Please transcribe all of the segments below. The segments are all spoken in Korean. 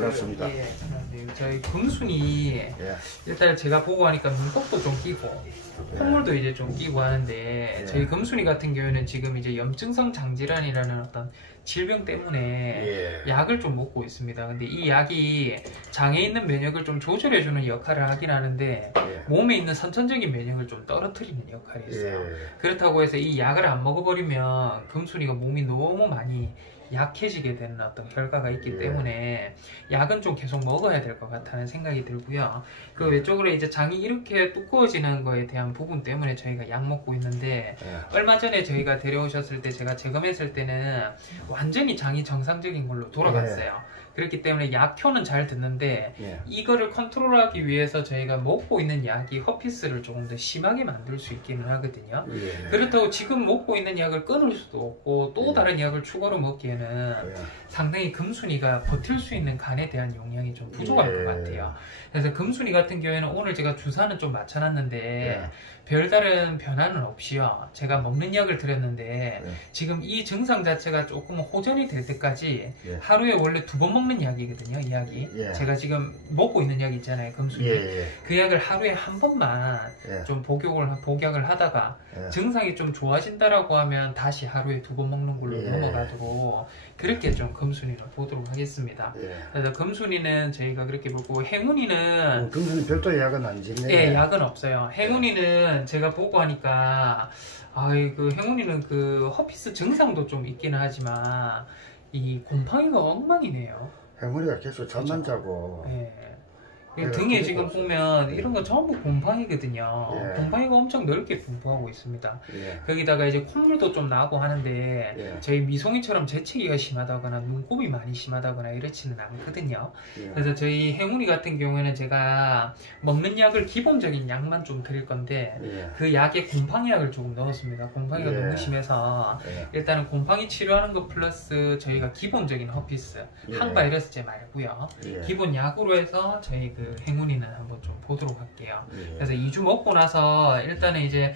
반갑습니다. 예, 저희 금순이 예. 일단 제가 보고 하니까 눈곱도 좀 끼고 콧물도 이제 좀 끼고 하는데 예. 저희 금순이 같은 경우에는 지금 이제 염증성 장질환이라는 어떤 질병 때문에 예. 약을 좀 먹고 있습니다. 근데 이 약이 장에 있는 면역을 좀 조절해주는 역할을 하긴 하는데 예. 몸에 있는 선천적인 면역을 좀 떨어뜨리는 역할이 있어요. 예. 그렇다고 해서 이 약을 안 먹어버리면 금순이가 몸이 너무 많이 약해지게 되는 어떤 결과가 있기 예. 때문에 약은 좀 계속 먹어야 될 것 같다는 생각이 들고요. 그 외적으로 이제 장이 이렇게 두꺼워지는 거에 대한 부분 때문에 저희가 약 먹고 있는데 예. 얼마 전에 저희가 데려오셨을 때 제가 점검했을 때는 완전히 장이 정상적인 걸로 돌아갔어요. 그렇기 때문에 약효는 잘 듣는데 예. 이거를 컨트롤하기 위해서 저희가 먹고 있는 약이 허피스를 조금 더 심하게 만들 수 있기는 하거든요. 예. 그렇다고 지금 먹고 있는 약을 끊을 수도 없고 또 예. 다른 약을 추가로 먹기에는 예. 상당히 금순이가 버틸 수 있는 간에 대한 용량이 좀 부족할 예. 것 같아요. 그래서 금순이 같은 경우에는 오늘 제가 주사는 좀 맞춰놨는데 예. 별다른 변화는 없이요. 제가 먹는 약을 드렸는데 예. 지금 이 증상 자체가 조금 호전이 될 때까지 예. 하루에 원래 2번 먹는 약이거든요. 이 약이. 예. 제가 지금 먹고 있는 약 있잖아요. 금순이. 예. 그 약을 하루에 한 번만 예. 좀 복약을 하다가 예. 증상이 좀 좋아진다라고 하면 다시 하루에 2번 먹는 걸로 예. 넘어가도록 그렇게 좀 금순이를 보도록 하겠습니다. 예. 그래서 금순이는 저희가 그렇게 보고 행운이는 금순이 별도 약은 안 짓네. 예, 약은 없어요. 행운이는 제가 보고 하니까 그 행운이는 그 허피스 증상도 좀 있기는 하지만 이 곰팡이가 엉망이네요. 행운이가 계속 잠만 자고. 예. 예, 등에 지금 없어요. 보면 이런 거 전부 곰팡이거든요. 예. 곰팡이가 엄청 넓게 분포하고 있습니다. 예. 거기다가 이제 콧물도 좀 나고 하는데 예. 저희 미송이처럼 재채기가 심하다거나 눈곱이 많이 심하다거나 이렇지는 않거든요. 예. 그래서 저희 행운이 같은 경우에는 제가 먹는 약을 기본적인 약만 좀 드릴 건데 예. 그 약에 곰팡이 약을 조금 넣었습니다. 곰팡이가 예. 너무 심해서 예. 일단은 곰팡이 치료하는 것 플러스 저희가 기본적인 허피스 예. 항바이러스제 말고요. 예. 기본 약으로 해서 저희 그 행운이는 한번 좀 보도록 할게요. 예. 그래서 2주 먹고 나서 일단은 이제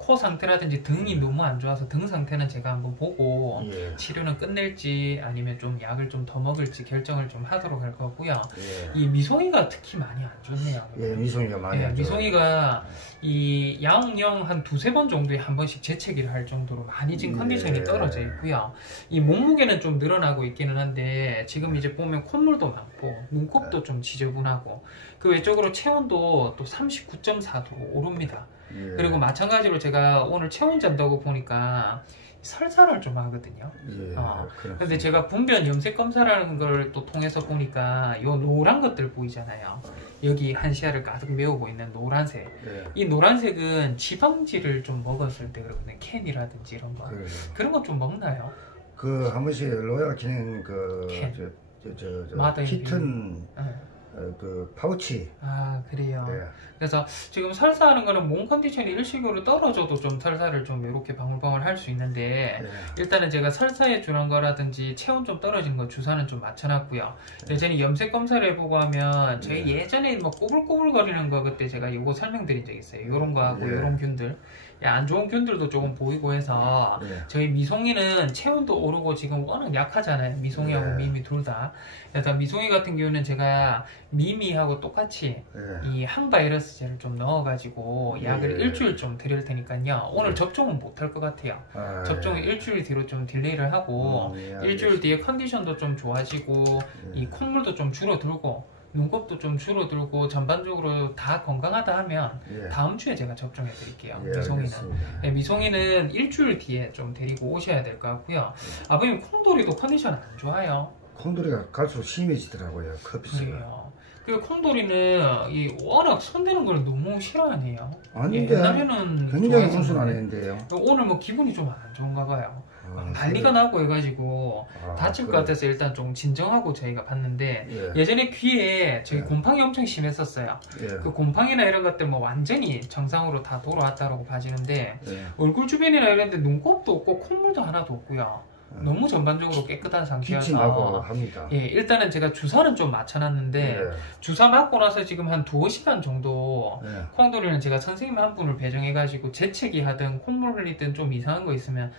코 상태라든지 등이 너무 안 좋아서 등 상태는 제가 한번 보고 예. 치료는 끝낼지 아니면 좀 약을 좀 더 먹을지 결정을 좀 하도록 할 거고요. 예. 이 미송이가 특히 많이 안 좋네요. 예. 미송이가 많이 예, 안 좋아요. 미송이가 이 야옹령 한 2-3번 정도에 한 번씩 재채기를 할 정도로 많이 지금 컨디션이 예. 떨어져 있고요. 이 몸무게는 좀 늘어나고 있기는 한데 지금 이제 보면 콧물도 많고 눈곱도 좀 지저분하고 그 외적으로 체온도 또 39.4도로 오릅니다. 예. 그리고 마찬가지로 제가 오늘 체온 잔다고 보니까 설사를 좀 하거든요. 예. 근데 제가 분변 염색 검사라는 걸 또 통해서 보니까 요 노란 것들 보이잖아요. 여기 한시야를 가득 메우고 있는 노란색. 예. 이 노란색은 지방질을 좀 먹었을 때 그러거든요. 캔이라든지 이런 거. 그런 거 좀 먹나요? 그 한 번씩 로얄 기능 캔. 저 키튼 네. 그 파우치. 아 그래요. 예. 그래서 지금 설사하는 거는 몸 컨디션이 일시적으로 떨어져도 좀 설사를 좀 이렇게 방울방울 할 수 있는데 예. 일단은 제가 설사에 주는 거라든지 체온 좀 떨어지는 거 주사는 좀 맞춰놨고요. 여전히 염색 검사를 해보고 하면 저희 예전에 뭐 꼬불꼬불거리는 거 그때 제가 요거 설명드린 적 있어요. 요런 거 하고 예. 요런 균들 안 좋은 균들도 조금 보이고 해서 예. 저희 미송이는 체온도 오르고 지금 워낙 약하잖아요. 미송이하고 네. 미미 둘 다. 그래서 미송이 같은 경우는 제가 미미하고 똑같이 예. 이 항바이러스제를 좀 넣어가지고 약을 예. 일주일 좀 드릴 테니까요. 오늘 예. 접종은 못할 것 같아요. 아, 접종을 일주일 뒤로 좀 딜레이를 하고 예, 일주일 뒤에 컨디션도 좀 좋아지고 예. 이 콧물도 좀 줄어들고 눈곱도 좀 줄어들고 전반적으로 다 건강하다 하면 예. 다음 주에 제가 접종해 드릴게요. 예, 미송이는. 알겠습니다. 네, 미송이는 일주일 뒤에 좀 데리고 오셔야 될 것 같고요. 아버님 콩돌이도 컨디션 안 좋아요. 콩돌이가 갈수록 심해지더라고요. 커피스가. 그래요. 그 콩돌이는 이 워낙 손대는 걸 너무 싫어하네요. 아닌데 옛날에는 굉장히 좋아했었는데 온순하는데요. 오늘 뭐 기분이 좀 안 좋은가 봐요. 아, 난리가 나고 해가지고 아, 다칠 것 그래. 같아서 일단 좀 진정하고 저희가 봤는데 예. 예전에 귀에 저희 예. 곰팡이 엄청 심했었어요. 예. 그 곰팡이나 이런 것들 뭐 완전히 정상으로 다 돌아왔다고 봐지는데 예. 얼굴 주변이나 이런 데 눈곱도 없고 콧물도 하나도 없고요. 너무 전반적으로 깨끗한 상태여서 기침하고 합니다. 예, 일단은 제가 주사는 좀 맞춰놨는데 예. 주사 맞고 나서 지금 한 2시간 정도 예. 콩돌이는 제가 선생님 한 분을 배정해가지고 재채기 하든 콧물 흘리든 좀 이상한 거 있으면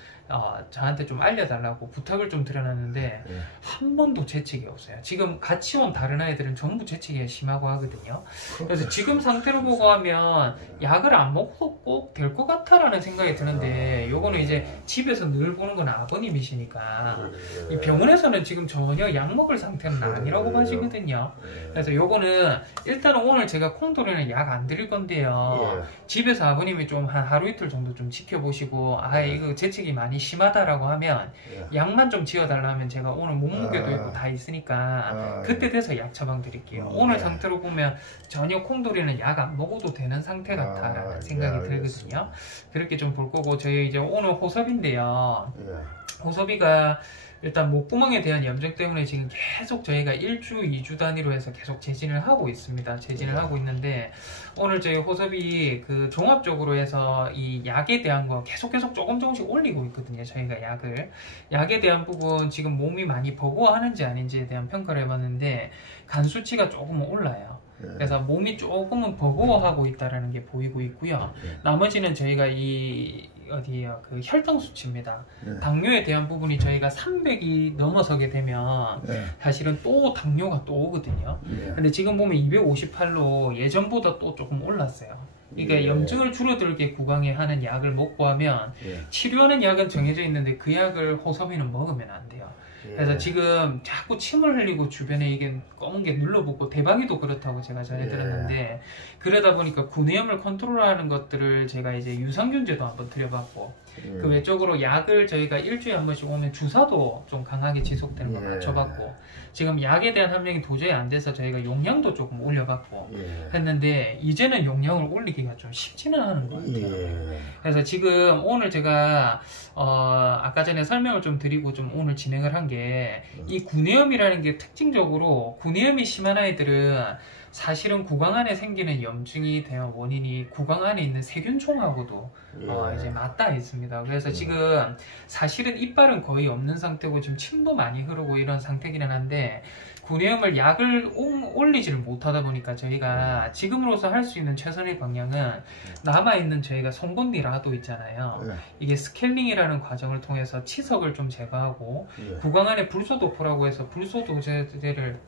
저한테 좀 알려달라고 부탁을 좀 드려놨는데 예. 한 번도 재채기 없어요. 지금 같이 온 다른 아이들은 전부 재채기가 심하고 하거든요. 그래서 지금 상태로 보고 하면 약을 안 먹어도 꼭 될 것 같아라는 생각이 드는데 요거는 이제 집에서 늘 보는 건 아버님이시니까 이 병원에서는 지금 전혀 약 먹을 상태는 아니라고 봐지거든요. 그래서 요거는 일단은 오늘 제가 콩돌이는 약 안 드릴 건데요. 집에서 아버님이 좀 한 하루 이틀 정도 좀 지켜보시고 이거 재채기 많이 심하다라고 하면 약만 좀 지어달라 하면 제가 오늘 몸무게도 있고 다 있으니까 그때 돼서 약 처방 드릴게요. 오늘 상태로 보면 전혀 콩돌이는 약 안 먹어도 되는 상태 같다라는 생각이 들거든요. 그렇게 좀 볼 거고 저희 이제 오늘 호섭인데요. 호섭이가 일단 목구멍에 대한 염증 때문에 지금 계속 저희가 1주, 2주 단위로 해서 계속 재진을 하고 있습니다. 재진을 하고 있는데 오늘 저희 호섭이 그 종합적으로 해서 이 약에 대한 거 계속 조금씩 올리고 있거든요. 저희가 약에 대한 부분 지금 몸이 많이 버거워하는지 아닌지에 대한 평가를 해봤는데 간 수치가 조금 올라요. 그래서 몸이 조금은 버거워하고 있다는 게 보이고 있고요. 나머지는 저희가 그 혈당 수치입니다. 당뇨에 대한 부분이 저희가 300이 넘어서게 되면 사실은 또 당뇨가 또 오거든요. 근데 지금 보면 258로 예전보다 또 조금 올랐어요. 그러니까 염증을 줄어들게 구강에 하는 약을 먹고 하면 치료하는 약은 정해져 있는데 그 약을 호섭이는 먹으면 안 돼요. 그래서 지금 자꾸 침을 흘리고 주변에 이게 검은 게 눌러붙고 대박이도 그렇다고 제가 전해 들었는데 그러다 보니까 구내염을 컨트롤하는 것들을 제가 이제 유산균제도 한번 드려봤고 그 외적으로 약을 저희가 일주일에 한 번씩 오면 주사도 좀 강하게 지속되는 거 맞춰봤고 지금 약에 대한 함량이 도저히 안 돼서 저희가 용량도 조금 올려봤고 했는데 이제는 용량을 올리기가 좀 쉽지는 않은 것 같아요. 그래서 지금 오늘 제가 아까 전에 설명을 좀 드리고 좀 오늘 진행을 한 게 이 구내염이라는 게 특징적으로 구내염이 심한 아이들은 사실은 구강 안에 생기는 염증이 대한 원인이 구강 안에 있는 세균총하고도 이제 맞닿아 있습니다. 그래서 지금 사실은 이빨은 거의 없는 상태고 지금 침도 많이 흐르고 이런 상태기는 한데 구내염을 약을 올리지를 못하다 보니까 저희가 지금으로서 할 수 있는 최선의 방향은 남아있는 저희가 송곳니라도 있잖아요. 이게 스케일링이라는 과정을 통해서 치석을 좀 제거하고 구강 안에 불소도포라고 해서 불소도제를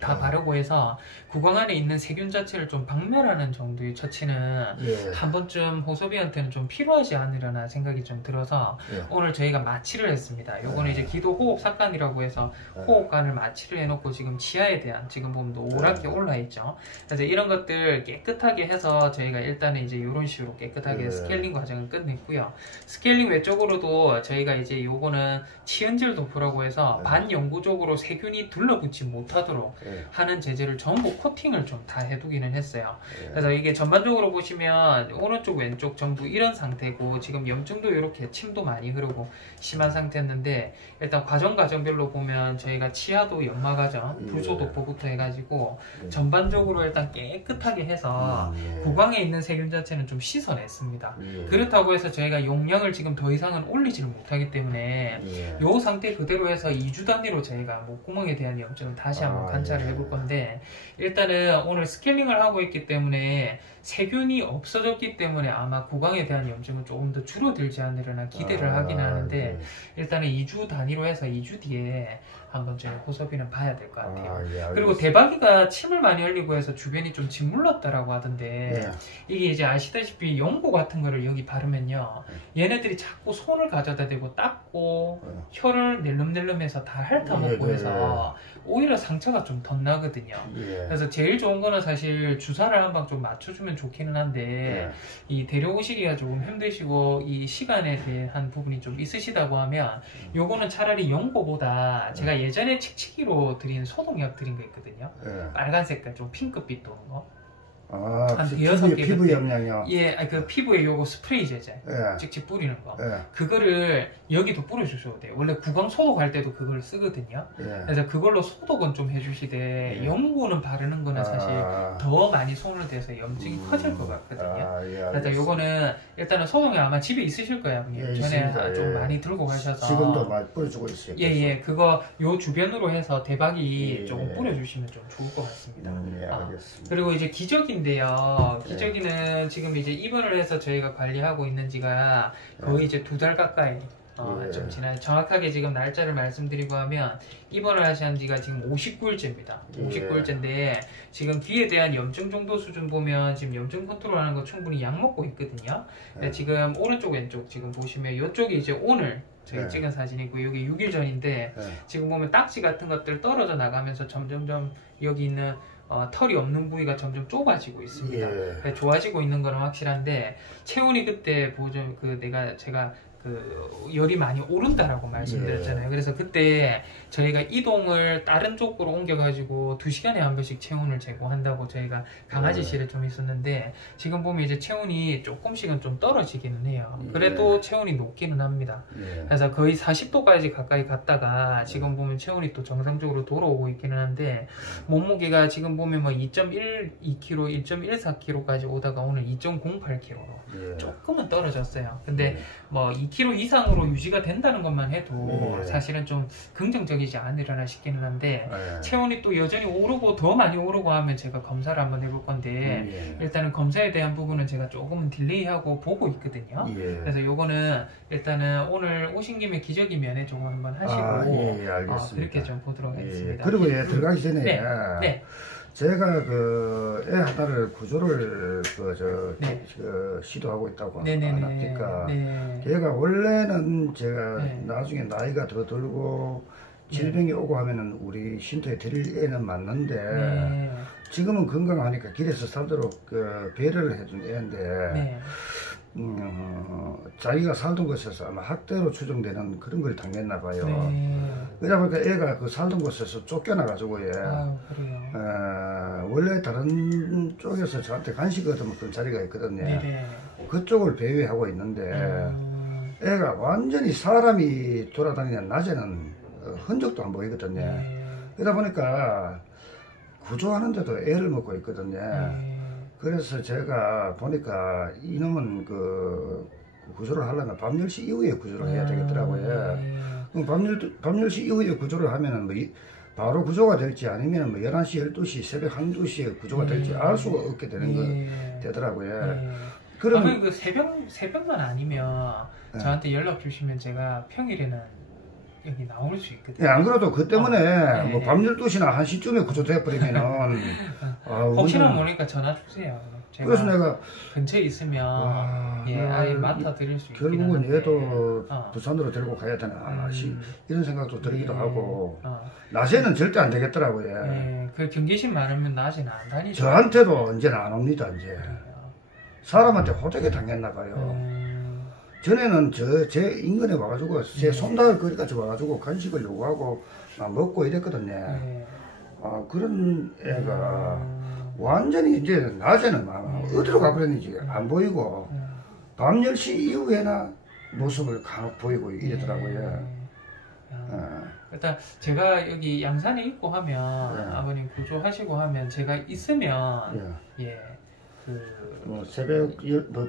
다 바르고 해서 구강 안에 있는 세균 자체를 좀 박멸하는 정도의 처치는 한 번쯤 호섭이한테는 좀 필요하지 않으려나 생각이 좀 들어서 오늘 저희가 마취를 했습니다. 요거는 이제 기도 호흡 삭관이라고 해서 호흡관을 마취를 해놓고 지금 치아에 대한 지금 보면 노랗게 올라 있죠. 그래서 이런 것들 깨끗하게 해서 저희가 일단은 이제 이런 식으로 깨끗하게 스케일링 과정을 끝냈고요. 스케일링 외적으로도 저희가 이제 요거는 치은질 도포라고 해서 반영구적으로 세균이 둘러붙지 못하도록 하는 재질을 전부 코팅을 좀 다 해두기는 했어요. 그래서 이게 전반적으로 보시면 오른쪽 왼쪽 전부 이런 상태고 지금 염증도 이렇게 침도 많이 흐르고 심한 상태였는데 일단 과정별로 보면 저희가 치아도 연마 과정, 불소도포부터 해가지고 전반적으로 일단 깨끗하게 해서 구강에 있는 세균 자체는 좀 씻어냈습니다. 그렇다고 해서 저희가 용량을 지금 더 이상은 올리지를 못하기 때문에 이 상태 그대로 해서 2주 단위로 저희가 목구멍에 대한 염증을 다시 한번 관찰을 해볼 건데 일단은 오늘 스케일링을 하고 있기 때문에 세균이 없어졌기 때문에 아마 구강에 대한 염증은 조금 더 줄어들지 않으려나 기대를 하긴 하는데 일단은 2주 단위로 해서 2주 뒤에 한번 저희 호섭이는 봐야 될 것 같아요. 그리고 대박이가 침을 많이 흘리고 해서 주변이 좀 짓물렀다라고 하던데 이게 이제 아시다시피 연고 같은 거를 여기 바르면요 얘네들이 자꾸 손을 가져다 대고 닦고 혀를 낼름낼름해서 다 핥아먹고 해서 오히려 상처가 좀 더 나거든요. 그래서 제일 좋은 거는 사실 주사를 한 방 좀 맞춰주면 좋기는 한데 이 데려오시기가 조금 힘드시고 이 시간에 대한 부분이 좀 있으시다고 하면 요거는 차라리 연고보다 제가 예전에 칙칙이로 드린 소독약 드린 거 있거든요. 빨간 색깔 좀 핑크빛 도는 거. 아, 한 대여섯 개 피부 그때. 영양요. 예, 그 피부에 요거 스프레이 제제 예. 직접 뿌리는 거. 예. 그거를 여기도 뿌려주셔도 돼요. 원래 구강 소독할 때도 그걸 쓰거든요. 예. 그래서 그걸로 소독은 좀 해주시되 예. 연고는 바르는 거는 사실 더 많이 손을 대서 염증이 커질 것 같거든요. 아, 예, 그래서 요거는 일단은 소독이 아마 집에 있으실 거예요, 아버님. 예, 전에 있습니다. 좀 예. 많이 들고 가셔서. 지금도 많이 뿌려주고 있어요. 예. 그거 요 주변으로 해서 대박이 예. 조금 뿌려주시면 좀 좋을 것 같습니다. 예, 알겠습니다. 그리고 이제 기저귀인데요. 기저귀는 지금 이제 입원을 해서 저희가 관리하고 있는 지가 거의 이제 2달 가까이 예. 좀 지난, 정확하게 지금 날짜를 말씀드리고 하면 입원을 하신 지가 지금 59일째입니다. 예. 59일째인데 지금 귀에 대한 염증 정도 수준 보면 지금 염증 컨트롤하는 거 충분히 약 먹고 있거든요. 근데 지금 오른쪽 왼쪽 지금 보시면 이쪽이 이제 오늘 저희 찍은 사진이고 여기 6일 전인데 지금 보면 딱지 같은 것들 떨어져 나가면서 점점점 여기 있는 털이 없는 부위가 점점 좁아지고 있습니다. 예. 좋아지고 있는 거는 확실한데 체온이 그때 보죠 제가 그 열이 많이 오른다라고 말씀드렸잖아요. 그래서 그때 저희가 이동을 다른 쪽으로 옮겨가지고 2시간에 한 번씩 체온을 재고한다고 저희가 강아지실에 좀 있었는데 지금 보면 이제 체온이 조금씩은 좀 떨어지기는 해요. 그래도 체온이 높기는 합니다. 그래서 거의 40도까지 가까이 갔다가 지금 보면 체온이 또 정상적으로 돌아오고 있기는 한데 몸무게가 지금 보면 뭐 2.12kg, 1.14kg까지 오다가 오늘 2.08kg로 조금은 떨어졌어요. 근데 뭐 2kg 이상으로 유지가 된다는 것만 해도 사실은 좀 긍정적이지 않으려나 싶기는 한데 체온이 또 여전히 오르고 더 많이 오르고 하면 제가 검사를 한번 해볼 건데 일단은 검사에 대한 부분은 제가 조금은 딜레이하고 보고 있거든요. 그래서 요거는 일단은 오늘 오신 김에 기저귀 면회 조금 한번 하시고 알겠습니다. 그렇게 좀 보도록 하겠습니다. 그리고 들어가기 전에 네. 제가 그 애 하나를 구조를 시도하고 있다고 안 합니까? 얘가 원래는 제가 나중에 나이가 더 들고 질병이 오고 하면은 우리 쉼터에 드릴 애는 맞는데 지금은 건강하니까 길에서 살도록 배려를 해준 애인데 자기가 살던 곳에서 아마 학대로 추정되는 그런 걸 당했나 봐요. 그러다 보니까 애가 그 살던 곳에서 쫓겨나가지고 원래 다른 쪽에서 저한테 간식 얻으면 그런 자리가 있거든요. 그쪽을 배회하고 있는데 애가 완전히 사람이 돌아다니는 낮에는 흔적도 안 보이거든요. 그러다 보니까 구조하는데도 애를 먹고 있거든요. 그래서 제가 보니까 이놈은 그 구조를 하려면 밤 10시 이후에 구조를 해야 되겠더라고요. 그럼 밤 10시 이후에 구조를 하면은 뭐 바로 구조가 될지 아니면 뭐 11시, 12시, 새벽 1, 2시에 구조가 될지 알 수가 없게 되는 거 되더라고요. 그러면 그 새벽만 아니면 저한테 연락 주시면 제가 평일에는 여기 나올 수 있거든요. 안 그래도 그 때문에 뭐 밤 12시나 1시쯤에 구조돼 버리면은 혹시나 모르니까 전화 주세요. 제가 그래서 내가 근처에 있으면 아예 맡아 드릴 수 있긴 결국은 한데. 얘도 부산으로 데리고 가야 되나 이런 생각도 들기도 하고 낮에는 절대 안 되겠더라고요. 그 경계심 많으면 낮에는 안 다니죠. 저한테도 이제는 안 옵니다. 이제 사람한테 호되게 당했나 봐요. 전에는 제 인근에 와가지고 제 손닿을 거리까지 와가지고 간식을 요구하고 먹고 이랬거든요. 그런 애가 완전히 이제 낮에는 어디로 가버렸는지 안 보이고 밤 10시 이후에나 모습을 간혹 보이고 이러더라고요. 일단 제가 여기 양산에 있고 하면 아버님 구조하시고 하면 제가 있으면 뭐 새벽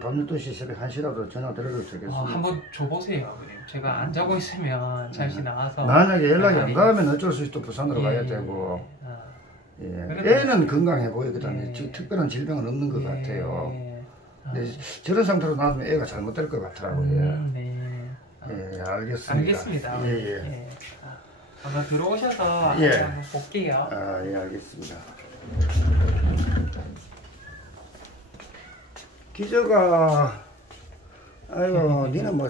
밤 12시 새벽 1시라도 전화 드려도 되겠습니다. 한번 줘보세요 아버님. 제가 안 자고 있으면 잠시 나와서 만약에 연락이 안 가면 어쩔 수 없이 또 부산으로 가야 되고 애는 건강해 보이거든요. 특별한 질병은 없는 것 같아요. 근데 저런 상태로 놔두면 애가 잘못될 것 같더라고요. 알겠습니다. 알겠습니다. 한번 들어오셔서 한번 볼게요. 알겠습니다. 기저가 아이고 니는 뭐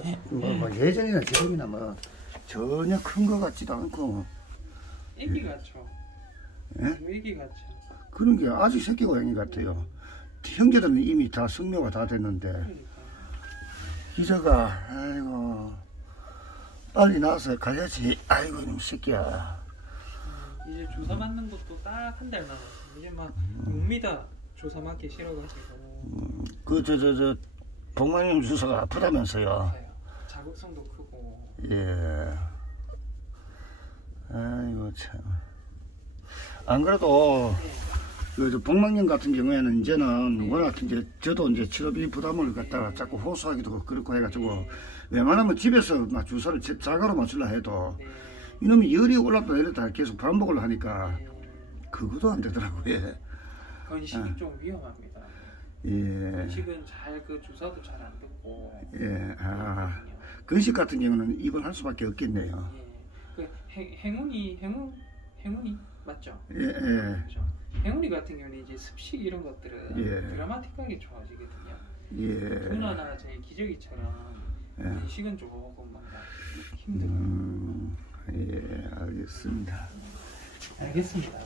예전이나 지금이나 뭐 전혀 큰 거 같지도 않고 애기 같죠? 애기 같죠? 그런 게 아직 새끼 고양이 같아요. 형제들은 이미 다 성묘가 다 됐는데 기저가 아이고 빨리 나와서 가야지. 아이고 이놈 새끼야. 이제 주사 맞는 것도 딱 한 달 남았어. 이제 막 6m 주사 맞기 싫어가지고. 복막염 주사가 아프다면서요. 맞아요. 자극성도 크고. 예. 아이고 참. 안 그래도 그 복막염 같은 경우에는 이제는 워낙 이제 저도 이제 치료비 부담을 갖다가 자꾸 호소하기도 그렇고 해가지고 웬만하면 집에서 막 주사를 자가로 맞추려 해도 이놈이 열이 올랐다 내렸다 계속 반복을 하니까 그것도 안 되더라고요. 건식이 좀 위험합니다. 건식은 잘 그 주사도 잘 안 듣고. 건식 같은 경우는 입원할 수밖에 없겠네요. 그 행운이 맞죠? 그렇죠. 행운이 같은 경우는 이제 습식 이런 것들은 드라마틱하게 좋아지거든요. 누나나 제 기저귀처럼 건식은 조금 뭔가 힘들어요. 알겠습니다. 알겠습니다.